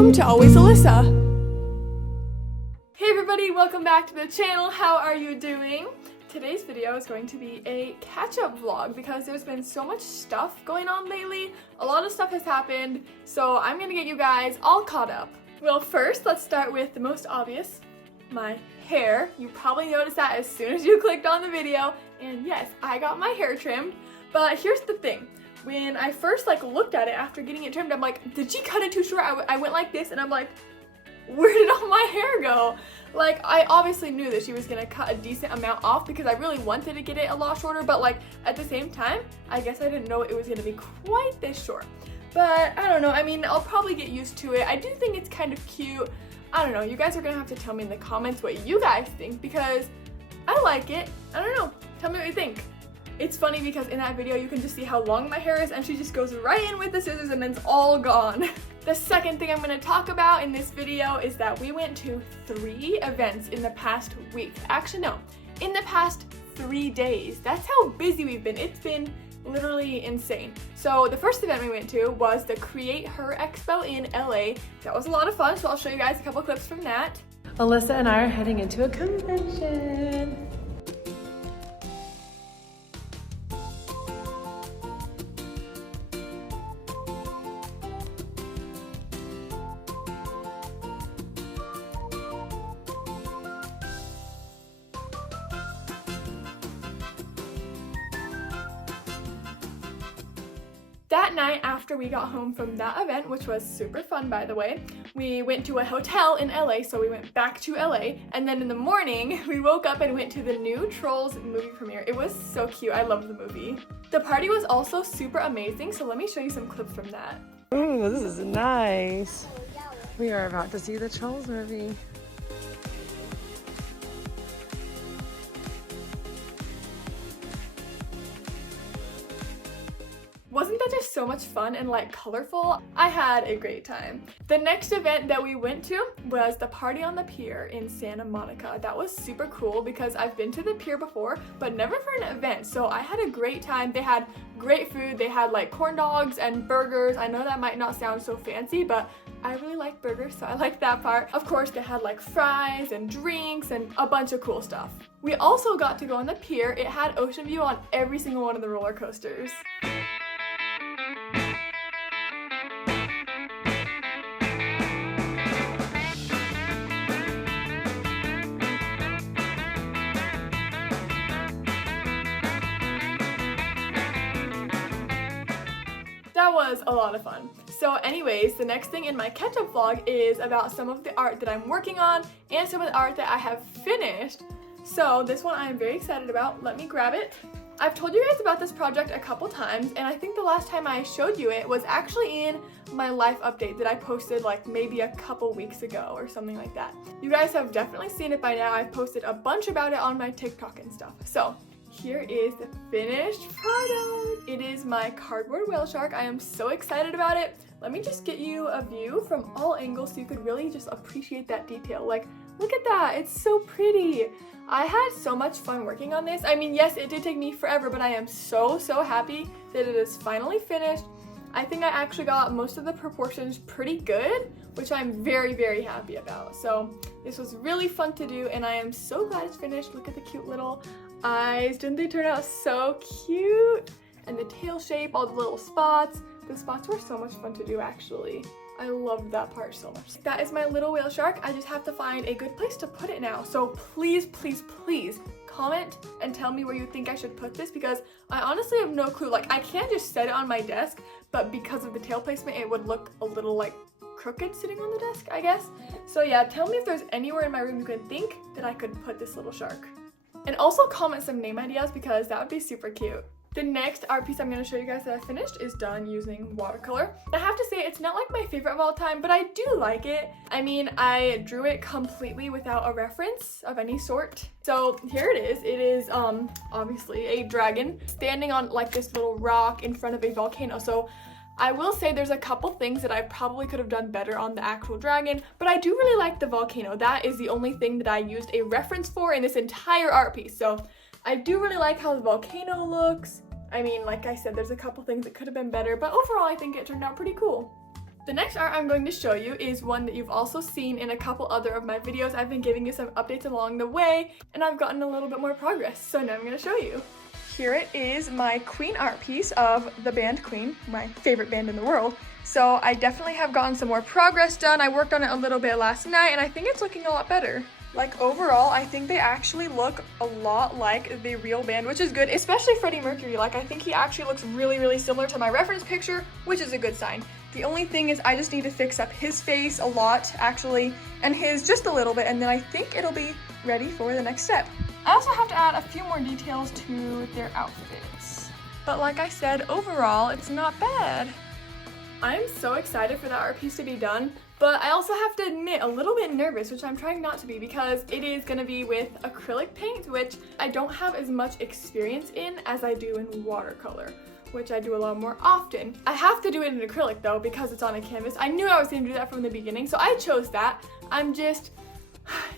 welcome to Always Alyssa. Hey everybody, welcome back to the channel. How are you doing? Today's video is going to be a catch-up vlog because there's been so much stuff going on lately. A lot of stuff has happened, so I'm gonna get you guys all caught up. Well, first, let's start with the most obvious, my hair. You probably noticed that as soon as you clicked on the video, and yes, I got my hair trimmed. But here's the thing. When I first looked at it after getting it trimmed, I'm like, did she cut it too short? I went like this and I'm like, where did all my hair go? Like, I obviously knew that she was gonna cut a decent amount off because I really wanted to get it a lot shorter, but at the same time, I guess I didn't know it was gonna be quite this short. But I don't know, I mean, I'll probably get used to it. I do think it's kind of cute. I don't know, you guys are gonna have to tell me in the comments what you guys think because I like it. I don't know, tell me what you think. It's funny because in that video you can just see how long my hair is and she just goes right in with the scissors and then it's all gone. The second thing I'm going to talk about in this video is that we went to 3 events in the past week. Actually, no, in the past 3 days. That's how busy we've been. It's been literally insane. So the first event we went to was the Create Her Expo in LA. That was a lot of fun, so I'll show you guys a couple clips from that. Alyssa and I are heading into a convention. That night after we got home from that event, which was super fun by the way, we went to a hotel in LA, so we went back to LA, and then in the morning we woke up and went to the new Trolls movie premiere. It was so cute. I loved the movie. The party was also super amazing, so let me show you some clips from that. Ooh, this is nice. We are about to see the Trolls movie. Wasn't that just so much fun and colorful? I had a great time. The next event that we went to was the Party on the Pier in Santa Monica. That was super cool because I've been to the pier before, but never for an event. So I had a great time. They had great food. They had corn dogs and burgers. I know that might not sound so fancy, but I really like burgers, so I like that part. Of course, they had fries and drinks and a bunch of cool stuff. We also got to go on the pier. It had ocean view on every single one of the roller coasters. That was a lot of fun. So anyways, the next thing in my catch-up vlog is about some of the art that I'm working on and some of the art that I have finished. So this one I am very excited about. Let me grab it. I've told you guys about this project a couple times, and I think the last time I showed you it was actually in my life update that I posted maybe a couple weeks ago or something like that. You guys have definitely seen it by now. I've posted a bunch about it on my TikTok and stuff. So here is the finished product. It is my cardboard whale shark. I am so excited about it. Let me just get you a view from all angles so you could really just appreciate that detail. Look at that, it's so pretty. I had so much fun working on this. I mean, yes, it did take me forever, but I am so happy that it is finally finished. I think I actually got most of the proportions pretty good, which I'm very happy about. So this was really fun to do, and I am so glad it's finished. Look at the cute little eyes. Didn't they turn out so cute? And the tail shape, all the little spots. The spots were so much fun to do actually. I loved that part so much. That is my little whale shark. I just have to find a good place to put it now. So please comment and tell me where you think I should put this because I honestly have no clue. I can't just set it on my desk, but because of the tail placement, it would look a little crooked sitting on the desk, I guess. So yeah, tell me if there's anywhere in my room you can think that I could put this little shark. And also comment some name ideas because that would be super cute. The next art piece I'm going to show you guys that I finished is done using watercolor. I have to say it's not my favorite of all time, but I do like it. I mean, I drew it completely without a reference of any sort. So here it is. It is obviously a dragon standing on this little rock in front of a volcano. So I will say there's a couple things that I probably could have done better on the actual dragon, but I do really like the volcano. That is the only thing that I used a reference for in this entire art piece. So I do really like how the volcano looks. I mean, like I said, there's a couple things that could have been better, but overall I think it turned out pretty cool. The next art I'm going to show you is one that you've also seen in a couple other of my videos. I've been giving you some updates along the way, and I've gotten a little bit more progress, so now I'm going to show you. Here it is, my Queen art piece of the band Queen, my favorite band in the world. So I definitely have gotten some more progress done. I worked on it a little bit last night, and I think it's looking a lot better. Like overall, I think they actually look a lot like the real band, which is good, especially Freddie Mercury. Like I think he actually looks really similar to my reference picture, which is a good sign. The only thing is I just need to fix up his face a lot, actually, and his just a little bit, and then I think it'll be ready for the next step. I also have to add a few more details to their outfits. But like I said, overall, it's not bad. I'm so excited for that art piece to be done, but I also have to admit a little bit nervous, which I'm trying not to be, because it is going to be with acrylic paint, which I don't have as much experience in as I do in watercolor, which I do a lot more often. I have to do it in acrylic though because it's on a canvas. I knew I was going to do that from the beginning, so I chose that. I'm just,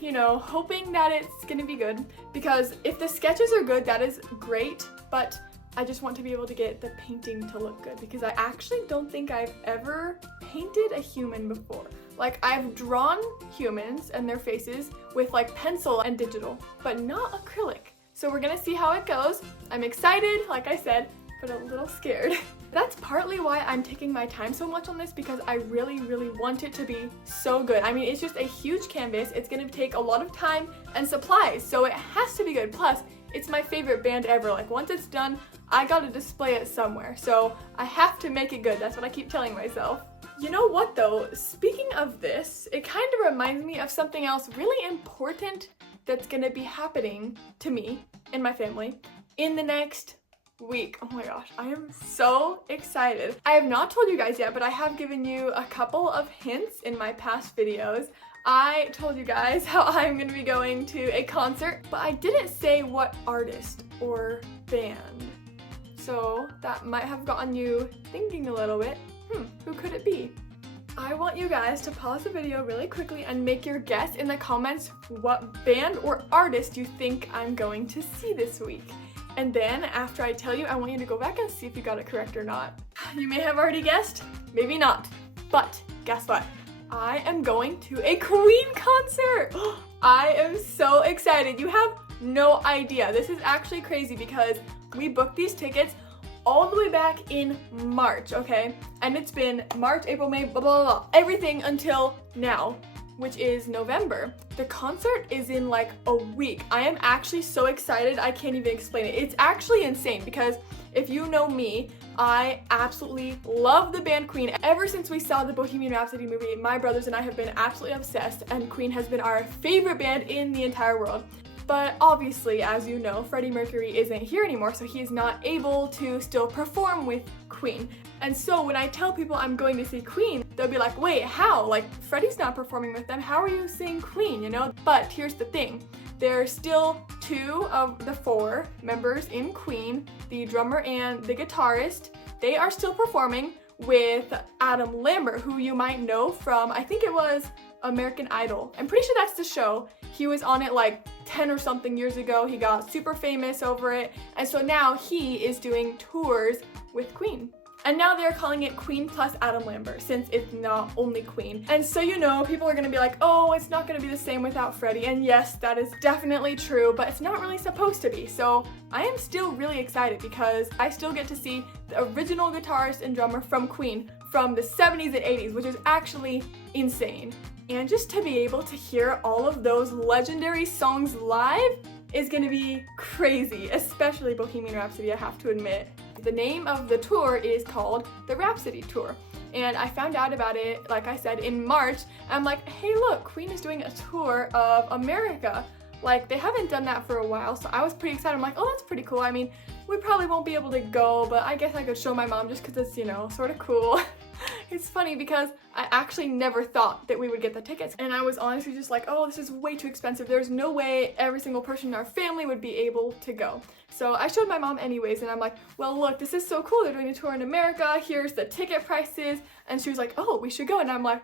you know, hoping that it's going to be good, because if the sketches are good, that is great, but I just want to be able to get the painting to look good, because I actually don't think I've ever painted a human before. Like I've drawn humans and their faces with like pencil and digital, but not acrylic. So we're gonna see how it goes. I'm excited, like I said, but a little scared. That's partly why I'm taking my time so much on this, because I really want it to be so good. I mean, it's just a huge canvas. It's gonna take a lot of time and supplies, so it has to be good. Plus, it's my favorite band ever. Like once it's done, I gotta display it somewhere. So I have to make it good. That's what I keep telling myself. You know what though? Speaking of this, it kind of reminds me of something else really important that's gonna be happening to me and my family in the next week. Oh my gosh, I am so excited. I have not told you guys yet, but I have given you a couple of hints in my past videos. I told you guys how I'm gonna be going to a concert, but I didn't say what artist or band. So that might have gotten you thinking a little bit, who could it be? I want you guys to pause the video really quickly and make your guess in the comments what band or artist you think I'm going to see this week. And then after I tell you, I want you to go back and see if you got it correct or not. You may have already guessed, maybe not, but guess what? I am going to a Queen concert. I am so excited. You have no idea. This is actually crazy because we booked these tickets all the way back in March, okay? And it's been March, April, May, blah, blah, blah, everything until now, which is November. The concert is in like a week. I am actually so excited, I can't even explain it. It's actually insane because if you know me, I absolutely love the band Queen. Ever since we saw the Bohemian Rhapsody movie, my brothers and I have been absolutely obsessed, and Queen has been our favorite band in the entire world. But obviously, as you know, Freddie Mercury isn't here anymore, so he's not able to still perform with Queen. And so when I tell people I'm going to see Queen, they'll be like, wait, how? Like, Freddie's not performing with them. How are you seeing Queen, you know? But here's the thing. There are still 2 of the 4 members in Queen, the drummer and the guitarist. They are still performing with Adam Lambert, who you might know from, I think it was American Idol. I'm pretty sure that's the show. He was on it like 10 or something years ago. He got super famous over it. And so now he is doing tours with Queen. And now they're calling it Queen plus Adam Lambert, since it's not only Queen. And so, you know, people are gonna be like, oh, it's not gonna be the same without Freddie. And yes, that is definitely true, but it's not really supposed to be. So I am still really excited because I still get to see the original guitarist and drummer from Queen from the 70s and 80s, which is actually insane. And just to be able to hear all of those legendary songs live is gonna be crazy, especially Bohemian Rhapsody, I have to admit. The name of the tour is called the Rhapsody Tour. And I found out about it, like I said, in March. I'm like, hey look, Queen is doing a tour of America. Like, they haven't done that for a while, so I was pretty excited. I'm like, oh, that's pretty cool. I mean, we probably won't be able to go, but I guess I could show my mom just because it's, you know, sort of cool. It's funny because I actually never thought that we would get the tickets, and I was honestly just like, oh, this is way too expensive. There's no way every single person in our family would be able to go. So I showed my mom anyways, and I'm like, well, look, this is so cool. They're doing a tour in America. Here's the ticket prices. And she was like, oh, we should go. And I'm like,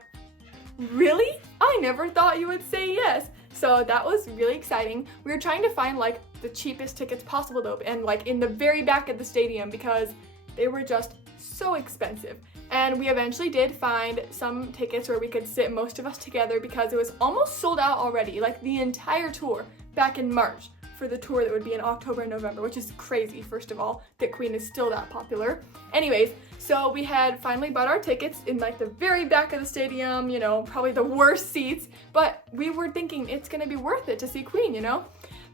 really? I never thought you would say yes. So that was really exciting. We were trying to find like the cheapest tickets possible though, and like in the very back of the stadium because they were just so expensive. And we eventually did find some tickets where we could sit most of us together because it was almost sold out already, like the entire tour back in March for the tour that would be in October and November, which is crazy, first of all, that Queen is still that popular. Anyways, so we had finally bought our tickets in like the very back of the stadium, you know, probably the worst seats, but we were thinking it's gonna be worth it to see Queen, you know?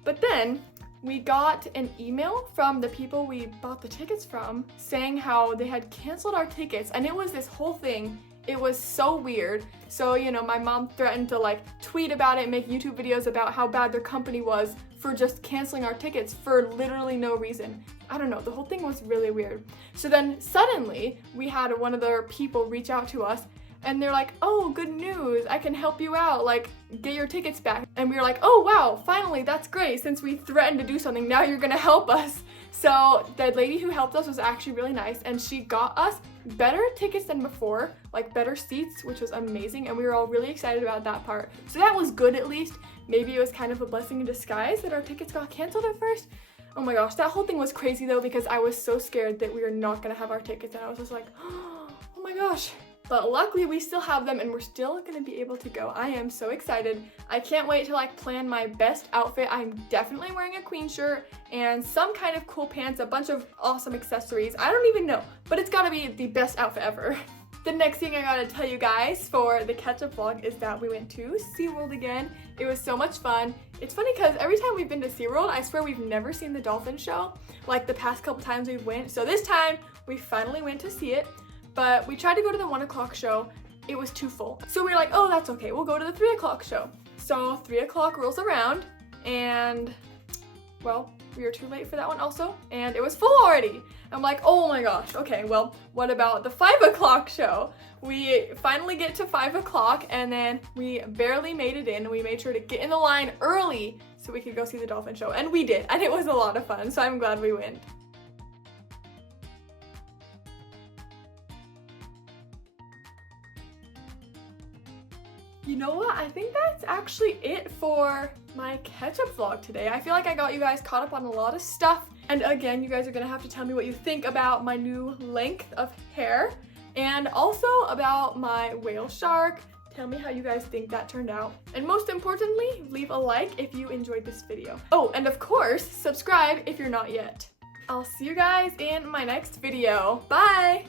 But then we got an email from the people we bought the tickets from saying how they had canceled our tickets, and it was this whole thing. It was so weird. So, you know, my mom threatened to like tweet about it, make YouTube videos about how bad their company was for just canceling our tickets for literally no reason. I don't know, the whole thing was really weird. So then suddenly we had one of their people reach out to us and they're like, oh, good news, I can help you out, like get your tickets back. And we were like, oh wow, finally, that's great. Since we threatened to do something, now you're gonna help us. So the lady who helped us was actually really nice, and she got us better tickets than before, like better seats, which was amazing, and we were all really excited about that part. So that was good at least. Maybe it was kind of a blessing in disguise that our tickets got canceled at first. Oh my gosh, that whole thing was crazy though, because I was so scared that we were not gonna have our tickets, and I was just like, oh my gosh. But luckily we still have them and we're still gonna be able to go. I am so excited. I can't wait to like plan my best outfit. I'm definitely wearing a Queen shirt and some kind of cool pants, a bunch of awesome accessories. I don't even know, but it's gotta be the best outfit ever. The next thing I gotta tell you guys for the catch-up vlog is that we went to SeaWorld again. It was so much fun. It's funny because every time we've been to SeaWorld, I swear we've never seen the dolphin show, like the past couple times we went. So this time, we finally went to see it, but we tried to go to the 1 o'clock show. It was too full. So we were like, oh, that's okay, we'll go to the 3 o'clock show. So 3 o'clock rolls around, and well, we were too late for that one also, and it was full already. I'm like, oh my gosh, okay, well, what about the 5 o'clock show? We finally get to 5 o'clock, and then we barely made it in. We made sure to get in the line early so we could go see the dolphin show, and we did, and it was a lot of fun, so I'm glad we went. You know what? I think that's actually it for my catch-up vlog today. I feel like I got you guys caught up on a lot of stuff. And again, you guys are gonna have to tell me what you think about my new length of hair and also about my whale shark. Tell me how you guys think that turned out. And most importantly, leave a like if you enjoyed this video. Oh, and of course, subscribe if you're not yet. I'll see you guys in my next video. Bye!